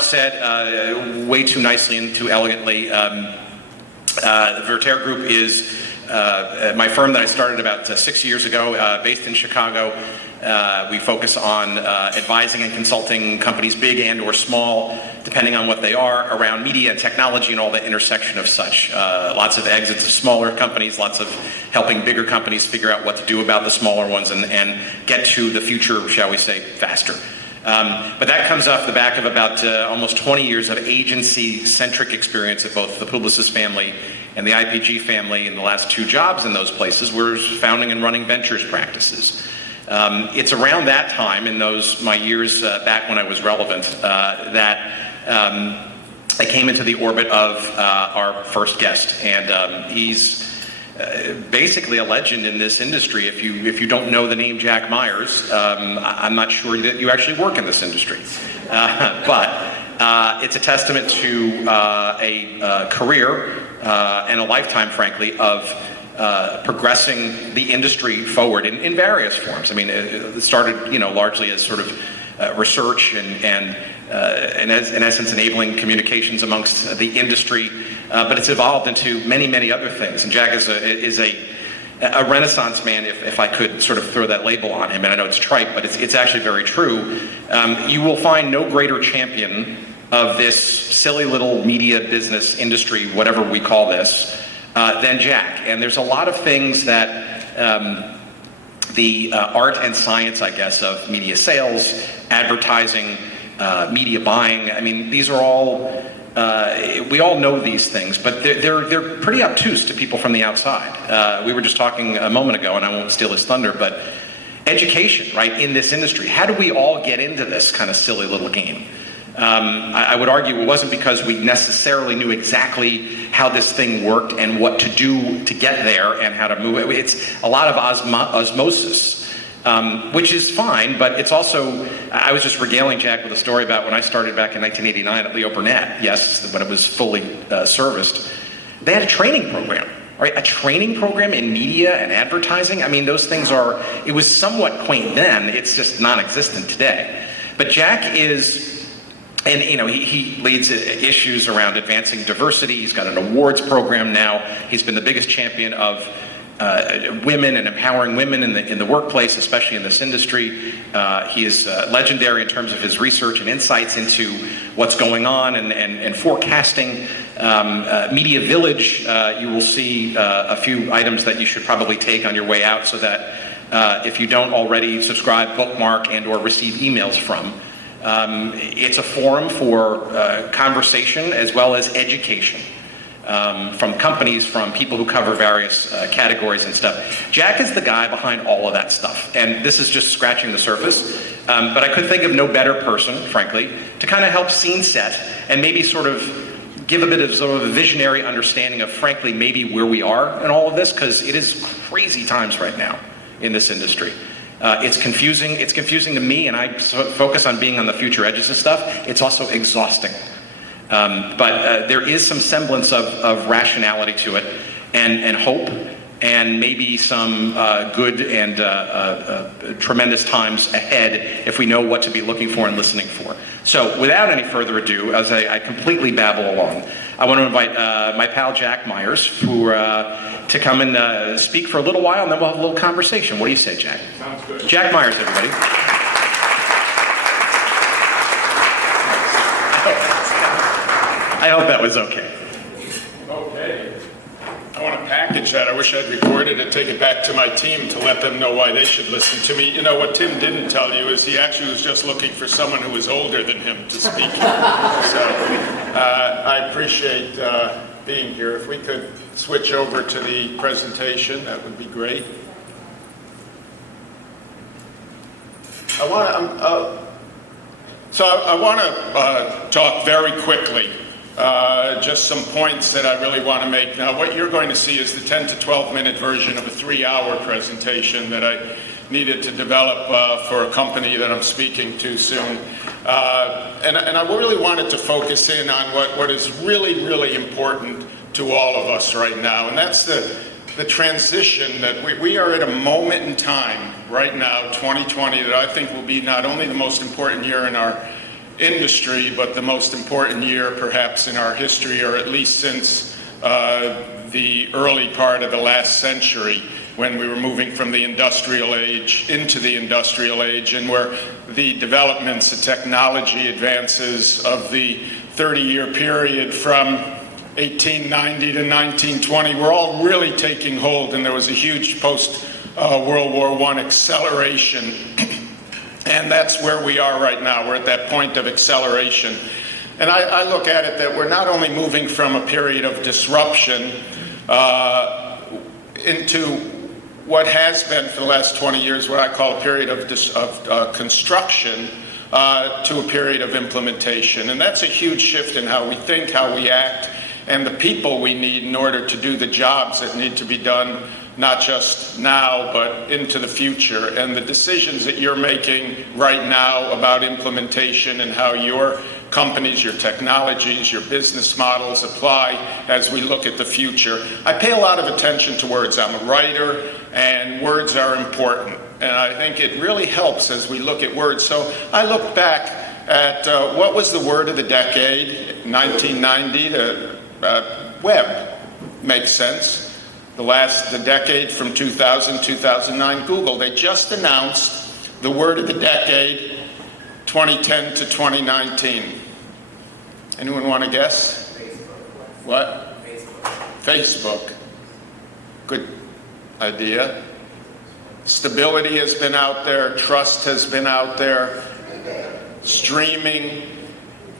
Mark said way too nicely and too elegantly, the Vertere Group is my firm that I started about 6 years ago, based in Chicago. We focus on advising and consulting companies, big and or small, depending on what they are, around media and technology and all the intersection of such. Lots of exits of smaller companies, lots of helping bigger companies figure out what to do about the smaller ones and get to the future, shall we say, faster. But that comes off the back of about almost 20 years of agency-centric experience at both the Publicis family and the IPG family. In the last 2 jobs in those places were founding and running ventures practices. It's around that time, in my years back when I was relevant, that I came into the orbit of our first guest, and he's basically a legend in this industry. If you don't know the name Jack Myers, I'm not sure that you actually work in this industry. But it's a testament to a career and a lifetime, frankly, of progressing the industry forward in various forms. I mean, it started, largely as sort of research and in essence enabling communications amongst the industry, but it's evolved into many, many other things. And Jack is a renaissance man, if I could sort of throw that label on him. And I know it's trite, but it's actually very true. You will find no greater champion of this silly little media business industry, whatever we call this, than Jack. And there's a lot of things that the art and science, I guess, of media sales, advertising, media buying, I mean, these are all, we all know these things, but they're pretty obtuse to people from the outside. We were just talking a moment ago, and I won't steal his thunder, but education, right, in this industry. How do we all get into this kind of silly little game? I would argue it wasn't because we necessarily knew exactly how this thing worked and what to do to get there and how to move it. It's a lot of osmosis, which is fine, but it's also, I was just regaling Jack with a story about when I started back in 1989 at Leo Burnett, yes, when it was fully serviced. They had a training program, right? A training program in media and advertising. I mean, those things it was somewhat quaint then, it's just non-existent today. But Jack is, and he leads issues around advancing diversity. He's got an awards program now. He's been the biggest champion of women and empowering women in the workplace, especially in this industry. He is legendary in terms of his research and insights into what's going on and forecasting. Media Village, you will see a few items that you should probably take on your way out, so that if you don't already subscribe, bookmark, and or receive emails from. It's a forum for conversation as well as education from companies, from people who cover various categories and stuff. Jack is the guy behind all of that stuff, and this is just scratching the surface, but I could think of no better person, frankly, to kind of help scene set and maybe sort of give a bit of sort of a visionary understanding of, frankly, maybe where we are in all of this, because it is crazy times right now in this industry. It's confusing to me, and I focus on being on the future edges of stuff. It's also exhausting. But there is some semblance of rationality to it, and hope, and maybe some good and tremendous times ahead if we know what to be looking for and listening for. So without any further ado, as I completely babble along, I want to invite my pal Jack Myers to come and speak for a little while, and then we'll have a little conversation. What do you say, Jack? Sounds good. Jack Myers, everybody. I hope that was okay. Okay. I want to package that. I wish I'd recorded it, take it back to my team to let them know why they should listen to me. You know, what Tim didn't tell you is he actually was just looking for someone who was older than him to speak. So I appreciate being here. If we could switch over to the presentation, that would be great. I want to talk very quickly. Just some points that I really want to make. Now, what you're going to see is the 10 to 12 minute version of a 3-hour presentation that I needed to develop for a company that I'm speaking to soon. And I really wanted to focus in on what is really, really important to all of us right now, and that's the transition that we are at a moment in time right now, 2020, that I think will be not only the most important year in industry, but the most important year perhaps in our history, or at least since the early part of the last century, when we were moving from the industrial age into the industrial age, and where the developments, the technology advances of the 30-year period from 1890 to 1920 were all really taking hold, and there was a huge post-World War I acceleration. And that's where we are right now. We're at that point of acceleration. And I look at it that we're not only moving from a period of disruption into what has been for the last 20 years what I call a period of construction to a period of implementation. And that's a huge shift in how we think, how we act, and the people we need in order to do the jobs that need to be done, not just now, but into the future. And the decisions that you're making right now about implementation and how your companies, your technologies, your business models apply as we look at the future. I pay a lot of attention to words. I'm a writer, and words are important. And I think it really helps as we look at words. So I look back at what was the word of the decade, 1990 to web. Makes sense. The decade from 2000, 2009, Google. They just announced the word of the decade, 2010 to 2019. Anyone want to guess? Facebook. What? Facebook. Good idea. Stability has been out there. Trust has been out there. Streaming.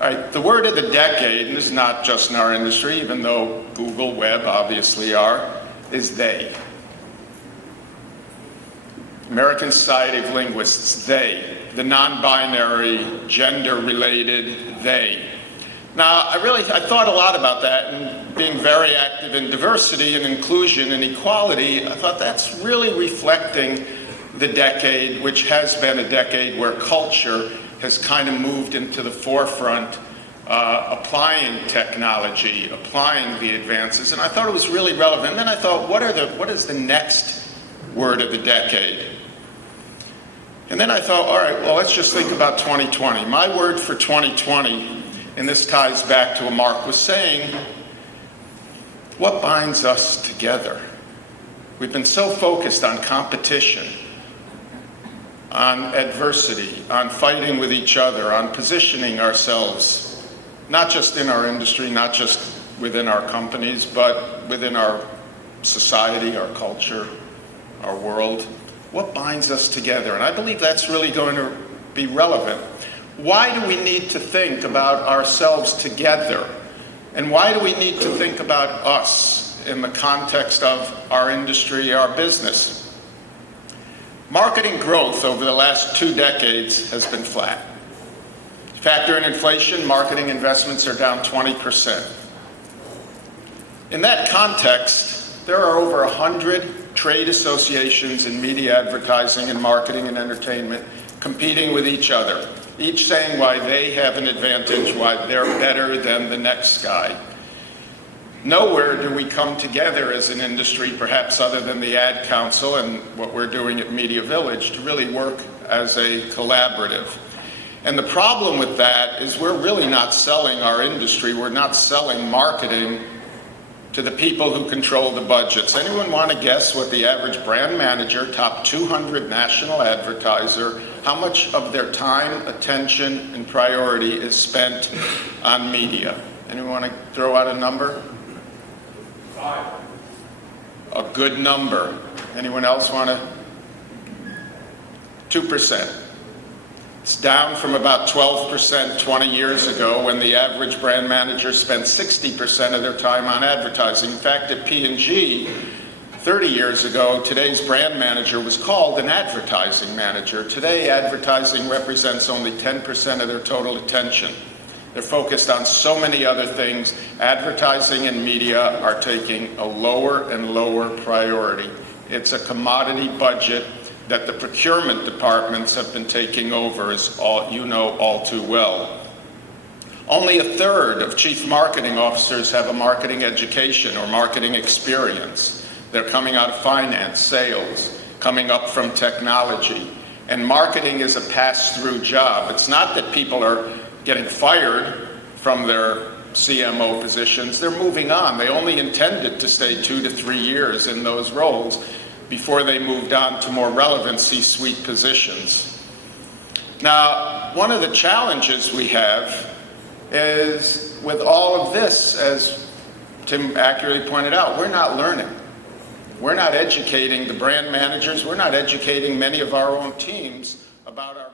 All right, the word of the decade, and this is not just in our industry, even though Google, web obviously are, is they. American Society of Linguists, they. The non-binary, gender-related, they. Now, I thought a lot about that, and being very active in diversity and inclusion and equality, I thought that's really reflecting the decade, which has been a decade where culture has kind of moved into the forefront, applying technology, applying the advances, and I thought it was really relevant. And then I thought, what is the next word of the decade? And then I thought, all right, well, let's just think about 2020. My word for 2020, and this ties back to what Mark was saying, what binds us together? We've been so focused on competition, on adversity, on fighting with each other, on positioning ourselves, not just in our industry, not just within our companies, but within our society, our culture, our world. What binds us together? And I believe that's really going to be relevant. Why do we need to think about ourselves together? And why do we need to think about us in the context of our industry, our business? Marketing growth over the last 2 decades has been flat. Factor in inflation, marketing investments are down 20%. In that context, there are over 100 trade associations in media advertising and marketing and entertainment competing with each other, each saying why they have an advantage, why they're better than the next guy. Nowhere do we come together as an industry, perhaps other than the Ad Council and what we're doing at Media Village, to really work as a collaborative. And the problem with that is we're really not selling our industry, we're not selling marketing to the people who control the budgets. Anyone want to guess what the average brand manager, top 200 national advertiser, how much of their time, attention, and priority is spent on media? Anyone want to throw out a number? 5. A good number. Anyone else want to? 2%. It's down from about 12% 20 years ago when the average brand manager spent 60% of their time on advertising. In fact, at P&G, 30 years ago, today's brand manager was called an advertising manager. Today, advertising represents only 10% of their total attention. They're focused on so many other things. Advertising and media are taking a lower and lower priority. It's a commodity budget that the procurement departments have been taking over, as you know all too well. Only 1/3 of chief marketing officers have a marketing education or marketing experience. They're coming out of finance, sales, coming up from technology. And marketing is a pass-through job. It's not that people are getting fired from their CMO positions. They're moving on. They only intended to stay 2 to 3 years in those roles before they moved on to more relevant C-suite positions. Now, one of the challenges we have is with all of this, as Tim accurately pointed out, we're not learning. We're not educating the brand managers. We're not educating many of our own teams about our